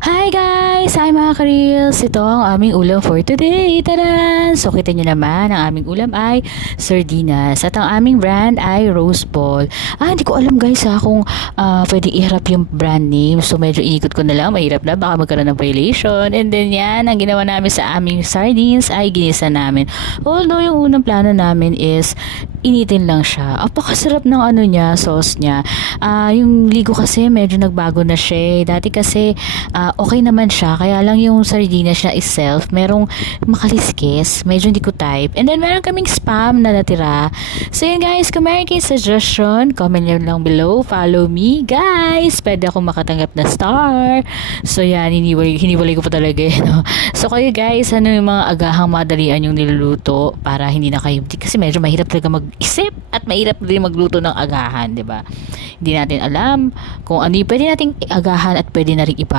Hi guys! Hi mga ka-reels! Ito ang aming ulam for today. Tadan! So kita nyo naman, ang aming ulam ay sardinas. At ang aming brand ay Rose Ball. Hindi ko alam guys kung pwedeng iharap yung brand name. So medyo inikot ko na lang. Mahirap na. Baka magkaroon ng violation. And then yan, ang ginawa namin sa aming sardines ay ginisa namin. Although yung unang plano namin is initin lang siya. Apakasarap ng ano niya, sauce niya. Yung ligo kasi medyo nagbago na siya. Dati kasi okay naman siya. Kaya lang yung sardinas niya itself, merong makaliskis. Medyo hindi ko type. And then meron kaming spam na natira. So yun guys, kung meron kayong suggestion, comment nyo lang below. Follow me guys. Pwede akong makatanggap na star. So yan, hiniwalay ko pa talaga. No? So kayo guys, ano yung mga agahang madalian yung niluluto para hindi na kayo, kasi medyo mahirap talaga mag-isip at mahirap din magluto ng agahan, di ba? Hindi natin alam kung ano yung pwede nating agahan at pwede na rin ipa